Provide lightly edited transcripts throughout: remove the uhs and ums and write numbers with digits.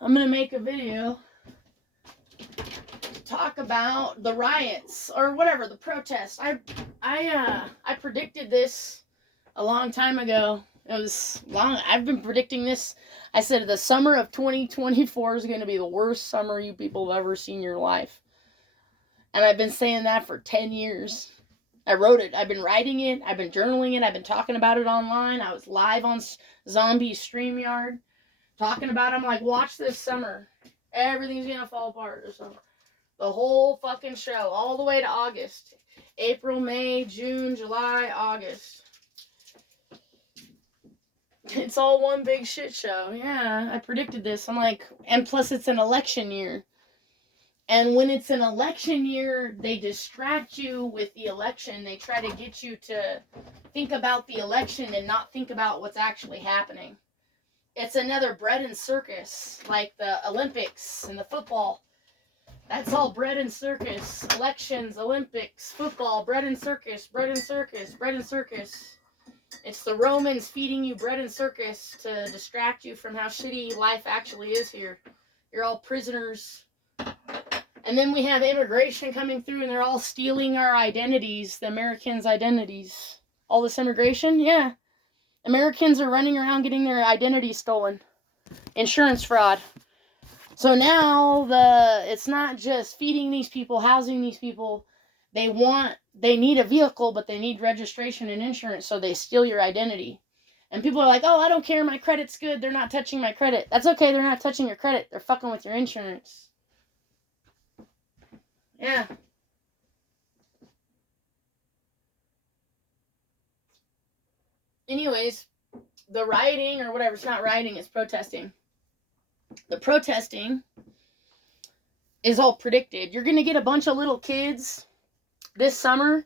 I'm going to make a video to talk about the riots or whatever, the protests. I predicted this a long time ago. It was long. I've been predicting this. I said the summer of 2024 is going to be the worst summer you people have ever seen in your life. And I've been saying that for 10 years. I wrote it. I've been writing it. I've been journaling it. I've been talking about it online. I was live on Zombie StreamYard talking about it. I'm like, watch this summer. Everything's going to fall apart this summer. The whole fucking show, all the way to August. April, May, June, July, August. It's all one big shit show. Yeah, I predicted this. I'm like, and plus it's an election year. And when it's an election year, they distract you with the election. They try to get you to think about the election and not think about what's actually happening. It's another bread and circus, like the Olympics and the football. That's all bread and circus. Elections, Olympics, football, bread and circus, bread and circus, bread and circus. It's the Romans feeding you bread and circus to distract you from how shitty life actually is here. You're all prisoners. And then we have immigration coming through and they're all stealing our identities, the Americans' identities. All this immigration? Yeah. Americans are running around getting their identities stolen. Insurance fraud. So now it's not just feeding these people, housing these people. They need a vehicle, but they need registration and insurance, so they steal your identity. And people are like, oh, I don't care, my credit's good, they're not touching my credit. That's okay, they're not touching your credit, they're fucking with your insurance. Yeah. Anyways, the rioting or whatever, it's not rioting, it's protesting. The protesting is all predicted. You're going to get a bunch of little kids this summer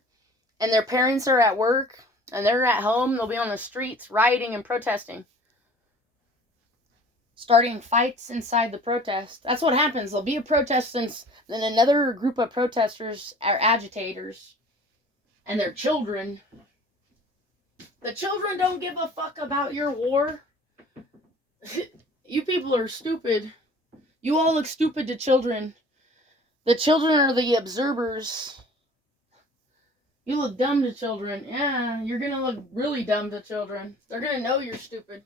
and their parents are at work and they're at home. They'll be on the streets rioting and protesting. Starting fights inside the protest. That's what happens. There'll be a protest and then another group of protesters are agitators and their children. The children don't give a fuck about your war. You people are stupid. You all look stupid to children. The children are the observers. You look dumb to children. Yeah, you're going to look really dumb to children. They're going to know you're stupid.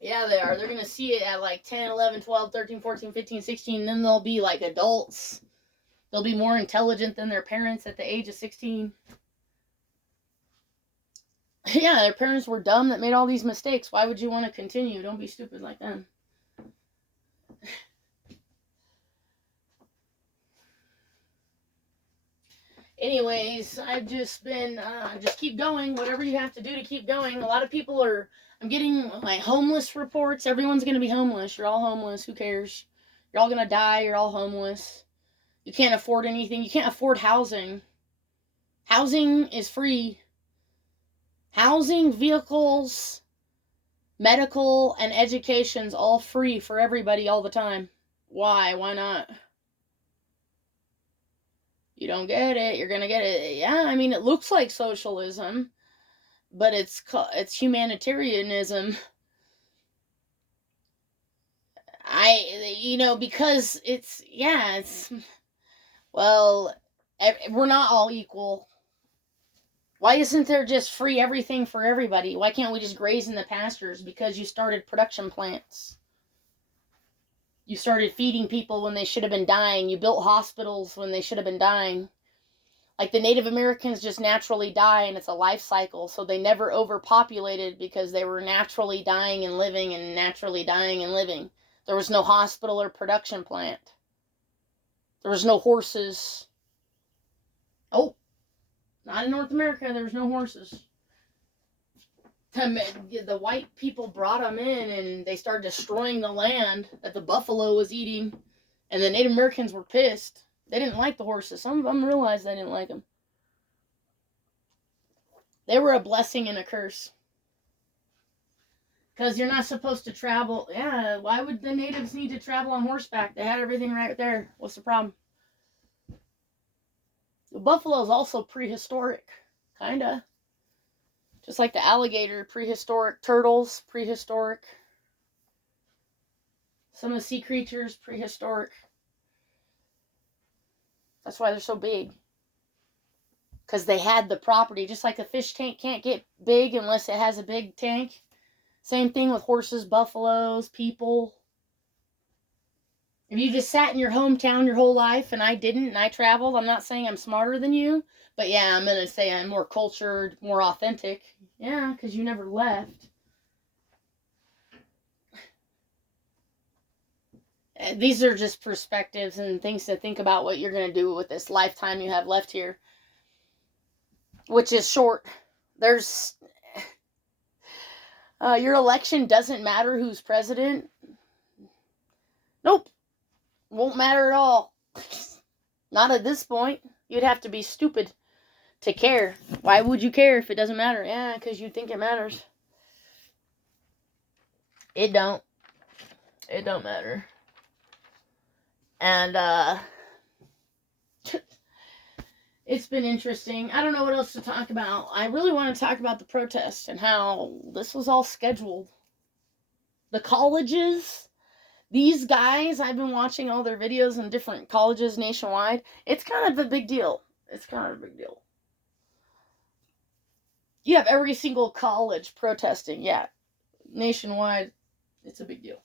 Yeah, they are. They're going to see it at like 10, 11, 12, 13, 14, 15, 16. And then they'll be like adults. They'll be more intelligent than their parents at the age of 16. Yeah, their parents were dumb that made all these mistakes. Why would you want to continue? Don't be stupid like them. Anyways, I've just been, just keep going. Whatever you have to do to keep going. A lot of people I'm getting like homeless reports. Everyone's going to be homeless. You're all homeless. Who cares? You're all going to die. You're all homeless. You can't afford anything. You can't afford housing. Housing is free. Housing, vehicles, medical, and education's all free for everybody all the time. Why? Why not? You don't get it. You're gonna get it. Yeah, I mean, it looks like socialism, but it's humanitarianism. Because we're not all equal. Why isn't there just free everything for everybody? Why can't we just graze in the pastures? Because you started production plants. You started feeding people when they should have been dying. You built hospitals when they should have been dying. Like the Native Americans just naturally die and it's a life cycle. So they never overpopulated because they were naturally dying and living and naturally dying and living. There was no hospital or production plant. There was no horses. Oh, not in North America. There was no horses. The white people brought them in and they started destroying the land that the buffalo was eating. And the Native Americans were pissed. They didn't like the horses. Some of them realized they didn't like them. They were a blessing and a curse. Because you're not supposed to travel. Yeah, why would the natives need to travel on horseback? They had everything right there. What's the problem? The buffalo is also prehistoric. Kinda. Just like the alligator, prehistoric. Turtles, prehistoric. Some of the sea creatures, prehistoric. That's why they're so big. Because they had the property. Just like a fish tank can't get big unless it has a big tank. Same thing with horses, buffaloes, people. If you just sat in your hometown your whole life and I didn't and I traveled, I'm not saying I'm smarter than you. But yeah, I'm going to say I'm more cultured, more authentic. Yeah, because you never left. These are just perspectives and things to think about what you're going to do with this lifetime you have left here. Which is short. There's... your election doesn't matter who's president. Nope. Won't matter at all. Not at this point. You'd have to be stupid to care. Why would you care if it doesn't matter? Yeah, because you think it matters. It don't. It don't matter. And, it's been interesting. I don't know what else to talk about. I really want to talk about the protest and how this was all scheduled. The colleges, these guys, I've been watching all their videos in different colleges nationwide. It's kind of a big deal. It's kind of a big deal. You have every single college protesting. Yeah. Nationwide, it's a big deal.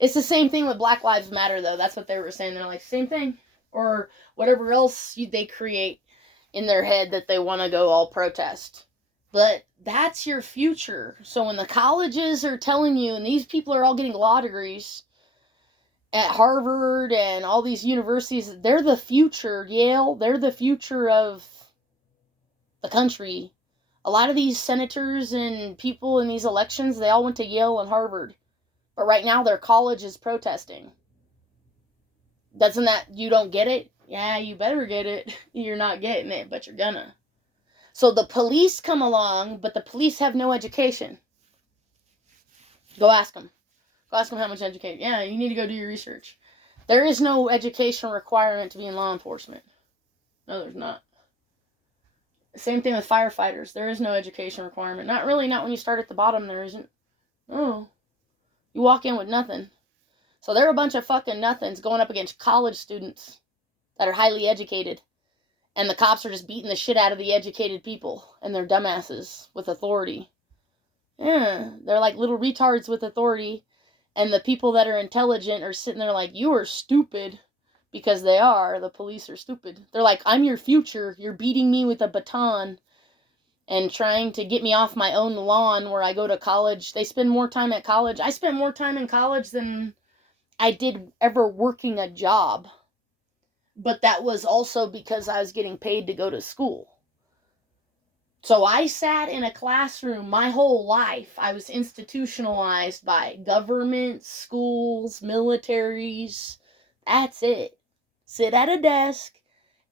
It's the same thing with Black Lives Matter, though. That's what they were saying. They're like, same thing. Or whatever else they create in their head that they want to go all protest. But that's your future. So when the colleges are telling you, and these people are all getting law degrees at Harvard and all these universities, they're the future. Yale, they're the future of the country. A lot of these senators and people in these elections, they all went to Yale and Harvard. But right now, their college is protesting. Doesn't that, you don't get it? Yeah, you better get it. You're not getting it, but you're gonna. So the police come along, but the police have no education. Go ask them. Go ask them how much education. Yeah, you need to go do your research. There is no education requirement to be in law enforcement. No, there's not. Same thing with firefighters. There is no education requirement. Not really, not when you start at the bottom, there isn't. Oh. You walk in with nothing. So they're a bunch of fucking nothings going up against college students that are highly educated. And the cops are just beating the shit out of the educated people. And they're dumbasses with authority. Yeah, they're like little retards with authority. And the people that are intelligent are sitting there like, you are stupid. Because they are. The police are stupid. They're like, I'm your future. You're beating me with a baton. And trying to get me off my own lawn where I go to college. They spend more time at college. I spent more time in college than I did ever working a job. But that was also because I was getting paid to go to school. So I sat in a classroom my whole life. I was institutionalized by government, schools, militaries. That's it. Sit at a desk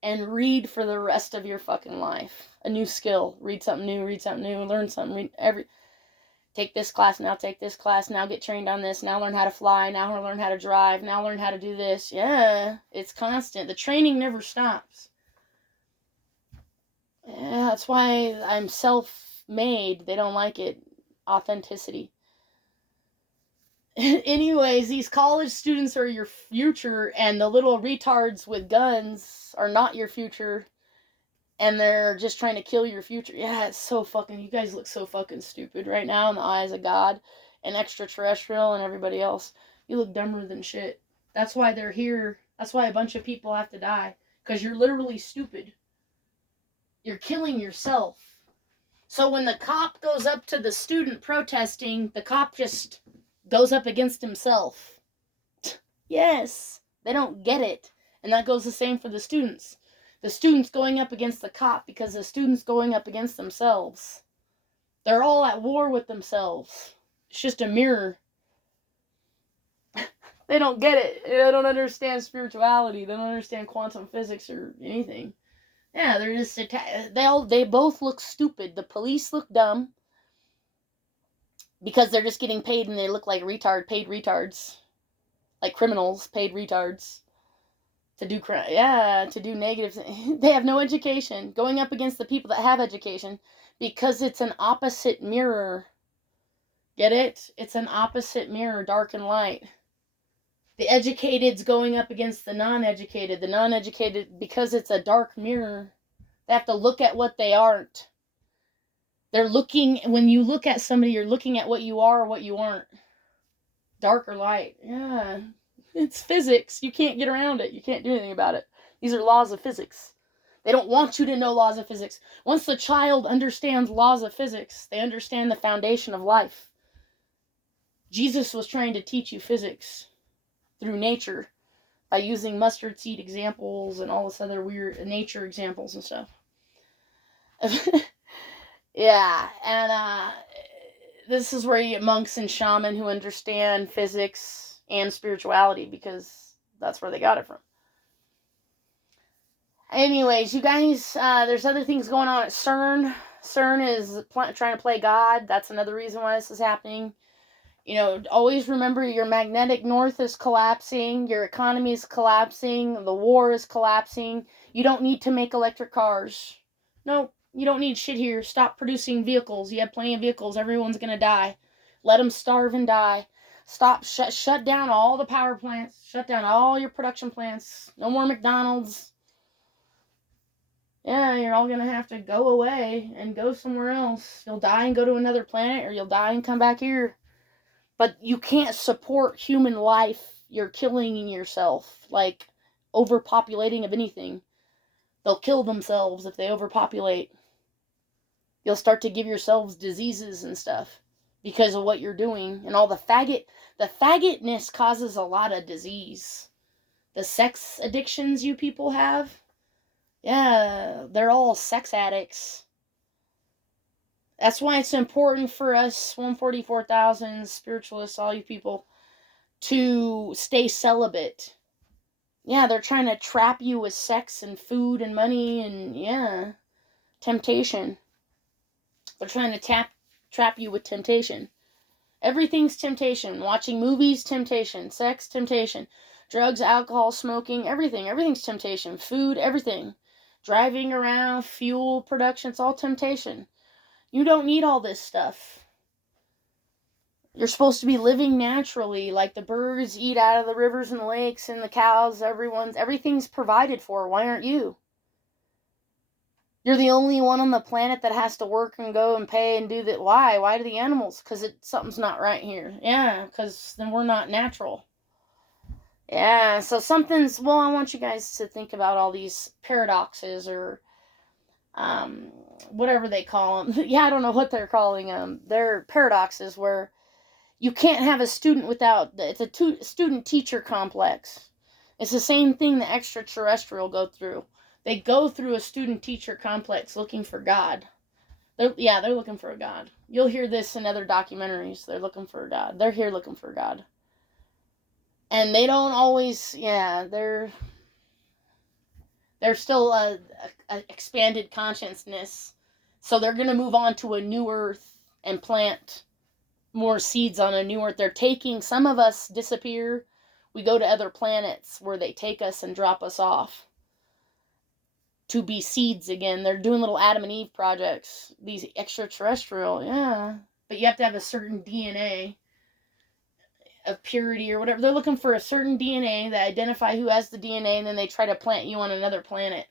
and read for the rest of your fucking life. A new skill. Read something new, learn something. Take this class, now take this class, now get trained on this, now learn how to fly, now learn how to drive, now learn how to do this. Yeah, it's constant. The training never stops. Yeah, that's why I'm self-made. They don't like it. Authenticity. Anyways, these college students are your future, and the little retards with guns are not your future, and they're just trying to kill your future. Yeah, it's so fucking, you guys look so fucking stupid right now in the eyes of God and extraterrestrial and everybody else. You look dumber than shit. That's why they're here. That's why a bunch of people have to die, because you're literally stupid. You're killing yourself. So when the cop goes up to the student protesting, the cop just goes up against himself. Yes, they don't get it. And that goes the same for the students. The students going up against the cop because the students going up against themselves. They're all at war with themselves. It's just a mirror. They don't get it. They don't understand spirituality. They don't understand quantum physics or anything. Yeah, they're just they both look stupid. The police look dumb because they're just getting paid and they look like paid retards. Like criminals, paid retards. To do crime. Yeah, to do negative. They have no education. Going up against the people that have education because it's an opposite mirror. Get it? It's an opposite mirror, dark and light. The educated's going up against the non-educated. The non-educated, because it's a dark mirror, they have to look at what they aren't. They're looking, when you look at somebody, you're looking at what you are or what you aren't. Dark or light. Yeah. It's physics. You can't get around it. You can't do anything about it. These are laws of physics. They don't want you to know laws of physics. Once the child understands laws of physics, they understand the foundation of life. Jesus was trying to teach you physics through nature by using mustard seed examples and all this other weird nature examples and stuff. Yeah, and this is where you get monks and shamans who understand physics and spirituality, because that's where they got it from. Anyways, you guys, there's other things going on at CERN. CERN is trying to play God. That's another reason why this is happening. You know, always remember your magnetic north is collapsing, your economy is collapsing, the war is collapsing. You don't need to make electric cars. No, you don't need shit here. Stop producing vehicles. You have plenty of vehicles. Everyone's going to die. Let them starve and die. Stop, shut down all the power plants. Shut down all your production plants. No more McDonald's. Yeah, you're all going to have to go away and go somewhere else. You'll die and go to another planet, or you'll die and come back here. But you can't support human life. You're killing yourself. Like, overpopulating of anything. They'll kill themselves if they overpopulate. You'll start to give yourselves diseases and stuff because of what you're doing. And all the faggotness causes a lot of disease. The sex addictions you people have, yeah, they're all sex addicts. That's why it's important for us 144,000 spiritualists, all you people, to stay celibate. Yeah, they're trying to trap you with sex and food and money and, yeah, temptation. They're trying to trap you with temptation. Everything's temptation. Watching movies, temptation. Sex, temptation. Drugs, alcohol, smoking, everything. Everything's temptation. Food, everything. Driving around, fuel production, it's all temptation. You don't need all this stuff. You're supposed to be living naturally, like the birds eat out of the rivers and the lakes, and the cows, everything's provided for. Why aren't you? You're the only one on the planet that has to work and go and pay and do that. Why? Why do the animals? Because something's not right here. Yeah, because then we're not natural. Yeah, so I want you guys to think about all these paradoxes, or whatever they call them. Yeah, I don't know what they're calling them. They're paradoxes where you can't have a student without, it's a student-teacher complex. It's the same thing the extraterrestrial go through. They go through a student-teacher complex looking for God. They're looking for a God. You'll hear this in other documentaries. They're looking for a God. They're here looking for God. And they don't always, they're still a expanded consciousness. So they're going to move on to a new earth and plant more seeds on a new earth. They're taking, some of us disappear. We go to other planets where they take us and drop us off to be seeds again. They're doing little Adam and Eve projects. These extraterrestrial, yeah. But you have to have a certain DNA of purity or whatever. They're looking for a certain DNA that identify who has the DNA, and then they try to plant you on another planet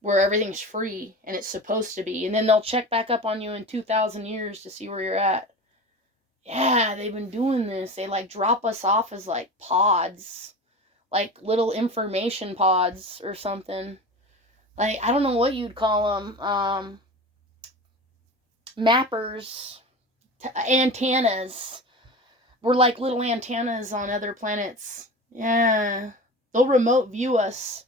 where everything's free and it's supposed to be. And then they'll check back up on you in 2,000 years to see where you're at. Yeah, they've been doing this. They like drop us off as like pods, like little information pods or something. Like, I don't know what you'd call them. Mappers, antennas. We're like little antennas on other planets. Yeah. They'll remote view us.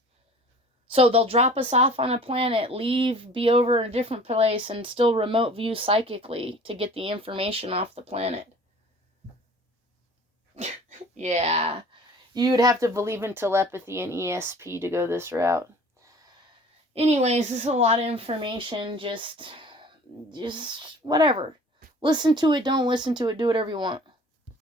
So they'll drop us off on a planet, leave, be over in a different place, and still remote view psychically to get the information off the planet. Yeah. You'd have to believe in telepathy and ESP to go this route. Anyways, this is a lot of information. Just whatever. Listen to it, don't listen to it, do whatever you want.